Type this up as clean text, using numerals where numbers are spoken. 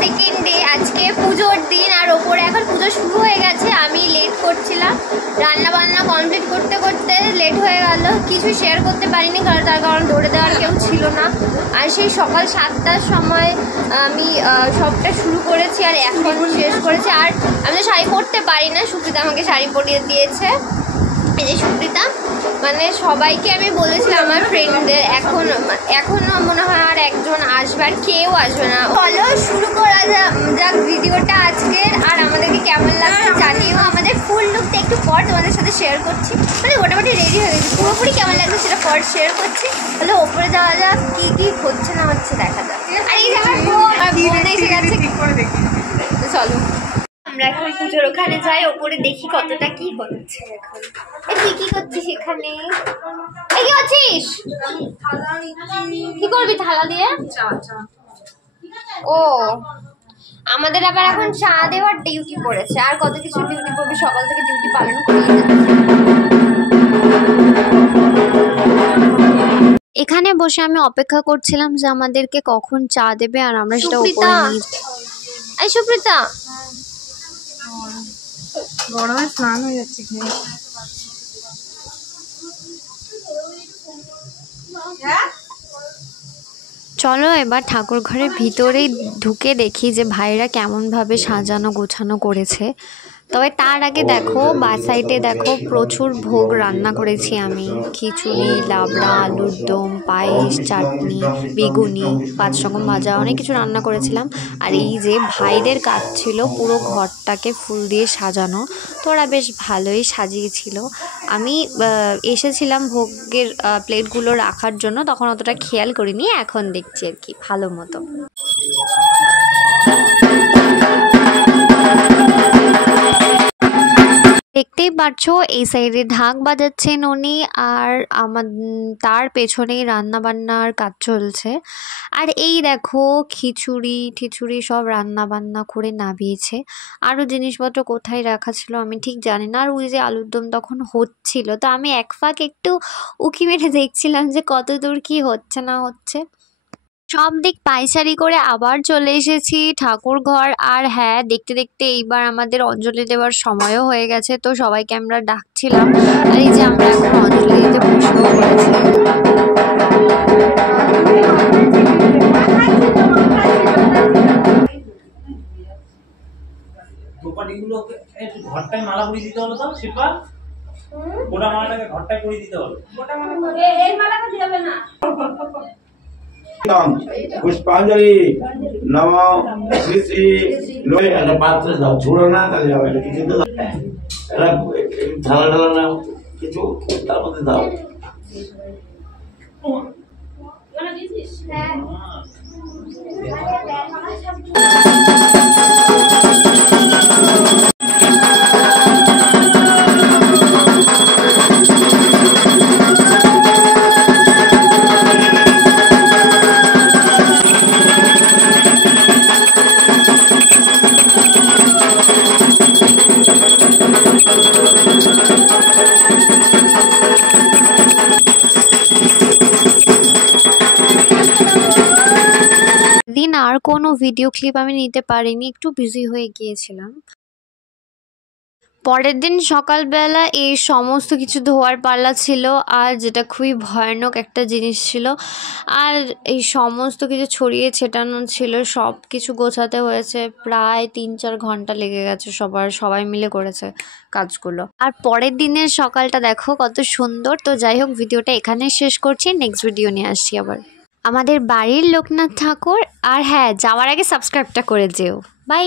Second day, আজকে পুজোর দিন। আর ওপরে এখন পুজো শুরু হয়ে গেছে, আমি লেট করছিলাম, রান্না বান্না কমপ্লিট করতে করতে লেট হয়ে গেল। কিছু শেয়ার করতে পারিনি কারণ তার কারণ দৌড়ে দেওয়ার কেউ ছিল না। আর সেই সকাল 7টার সময় আমি সবটা শুরু করেছি আর এখন শেষ করেছি। আর আমি তো শাড়ি পরতে পারি না, সুপ্রিতা আমাকে শাড়ি পরিয়ে দিয়েছে। এই যে সুপ্রিতা, মানে সবাইকে আমি বলেছিলাম আমার ফ্রেন্ডদের, এখনও মনে হয় আর একজন আসবে, আর কেউ আসবে না। চলো শুরু করা যাক ভিডিওটা আজকের। আর আমাদেরকে কেমন লাগছে জানিও। আমাদের ফুল লুকটা একটু পর তোমাদের সাথে শেয়ার করছি, মানে মোটামুটি রেডি হয়ে গেছি, পুরোপুরি কেমন লাগছে সেটা পর শেয়ার করছি। তাহলে ওপরে যাওয়া যাক, কী কী হচ্ছে না হচ্ছে দেখা যাক। আর এই যে আমার বোন এসে গেছে, চলো আমরা এখন পুজোর ওখানে যাই, ওপরে দেখি কতটা কি হচ্ছে। এখন তুই কি করছিস এখানে? কি করছিস? কি করবি থালা দিয়ে? ও আমাদের আবার এখন চা দেওয়ার ডিউটি পড়েছে, আর কত কিছু ডিউটি পড়বে, সকাল থেকে ডিউটি পালন করি। এখানে বসে আমি অপেক্ষা করছিলাম যে আমাদেরকে কখন চা দেবে, আর আমরা সেটা উপরে নিয়ে। এই সুপ্রিতা, গরমে স্নান হয়ে যাচ্ছে। চলো এবার ঠাকুর ঘরের ভিতরেই ঢুকে দেখি যে ভাইরা কেমনভাবে সাজানো গোছানো করেছে। তবে তার আগে দেখো বা সাইডে দেখো প্রচুর ভোগ রান্না করেছি আমি। খিচুড়ি, লাবড়া, আলুর দম, পায়েস, চাটনি, বেগুনি, 5 রকম ভাজা, অনেক কিছু রান্না করেছিলাম। আর এই যে ভাইদের কাজ ছিল পুরো ঘরটাকে ফুল দিয়ে সাজানো, তো ওরা বেশ ভালোই সাজিয়েছিল। আমি এসেছিলাম ভোগের প্লেটগুলো রাখার জন্য, তখন অতটা খেয়াল করিনি, এখন দেখছি আর কি ভালো মতো। দেখতেই পাচ্ছো এই সাইডে ঢাক বাজাচ্ছেন উনি, আর তার পেছনেই রান্না বান্নার কাজ চলছে। আর এই দেখো খিচুড়ি সব রান্না বান্না করে নামিয়েছে। আরও জিনিসপত্র কোথায় রাখা ছিল আমি ঠিক জানি না। আর ওই যে আলুর দম তখন হচ্ছিল, তো আমি এক ফাঁক একটু উঁকি মেরে দেখছিলাম যে কত দূর কি হচ্ছে না হচ্ছে। সব দিক পায়চারি করে আবার চলে এসেছি ঠাকুর ঘর। আর হ্যাঁ, দেখতে দেখতে এইবার আমাদের অঞ্জলি দেওয়ার সময়ও হয়ে গেছে, তো সবাইকে আমরা ডাকছিলাম। আর এই যে আমরা এখন অঞ্জলি দিতে বসে পড়েছি। ঘরটায় মালা পরিয়ে দিতে হলো, তো শিল্পা গোটা মালাটাকে ঘরটায় পরিয়ে দিতে হলো। এই মালাটা দিবে না। पुष्पांजलि नमो श्री श्री लोहे একটা পাত্রে দাও, ঝুড়ো না তাহলে হবে না, কিছু তো এটা ঢালা ঢালা না কিছু তার মধ্যে দাও। দিন আর কোনো ভিডিও ক্লিপ আমি নিতে পারিনি, একটু বিজি হয়ে গিয়েছিলাম। পরের দিন সকালবেলা এই সমস্ত কিছু ধোয়ার পাল্লা ছিল, আর যেটা খুবই ভয়ানক একটা জিনিস ছিল। আর এই সমস্ত কিছু ছড়িয়ে ছেটানো ছিল, সব কিছু গোছাতে হয়েছে, প্রায় 3-4 ঘন্টা লেগে গেছে। সবাই মিলে করেছে কাজগুলো। আর পরের দিনের সকালটা দেখো কত সুন্দর। তো যাই হোক, ভিডিওটা এখানে শেষ করছি, নেক্সট ভিডিও নিয়ে আসছি আবার আমাদের বাড়ির লোকনাথ ঠাকুর। আর হ্যাঁ, যাওয়ার আগে সাবস্ক্রাইবটা করে যেও। বাই।